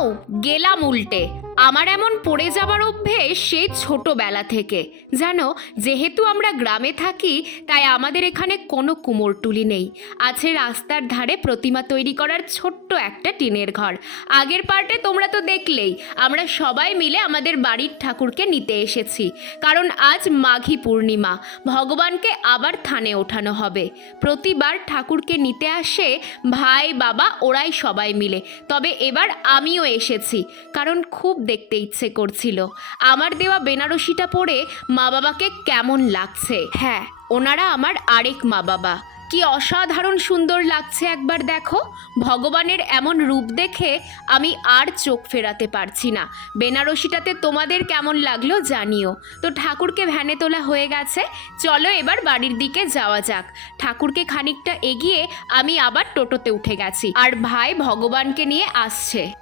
যাও, গেলাম উল্টে। আমার এমন পড়ে যাবার অভ্যেস সেই ছোটবেলা থেকে। জানো, যেহেতু আমরা গ্রামে থাকি তাই আমাদের এখানে কোনো কুমোরটুলি নেই। আছে রাস্তার ধারে প্রতিমা তৈরি করার ছোট্ট একটা টিনের ঘর। আগের পার্টে তোমরা তো দেখলেই আমরা সবাই মিলে আমাদের বাড়ির ঠাকুরকে নিতে এসেছি, কারণ আজ মাঘী পূর্ণিমা, ভগবানকে আবার থানে ওঠানো হবে। প্রতিবার ঠাকুরকে নিতে আসে ভাই বাবা ওরাই সবাই মিলে, তবে এবার আমিও এসেছি কারণ খুব দেখতে ইচ্ছে করছিল আমার দেওয়া বেনারসিটা পরে মা বাবাকে কেমন লাগছে। হ্যাঁ, ওনারা আমার আরেক মা বাবা। কি অসাধারণ সুন্দর লাগছে একবার দেখো। ভগবানের এমন রূপ দেখে আমি আর চোখ ফেরাতে পারছি না। বেনারসিটাতে তোমাদের কেমন লাগলো জানিও। তো ঠাকুরকে ভ্যানে তোলা হয়ে গেছে, চলো এবার বাড়ির দিকে যাওয়া যাক। ঠাকুরকে খানিকটা এগিয়ে আমি আবার টোটোতে উঠে গেছি, আর ভাই ভগবানকে নিয়ে আসছে।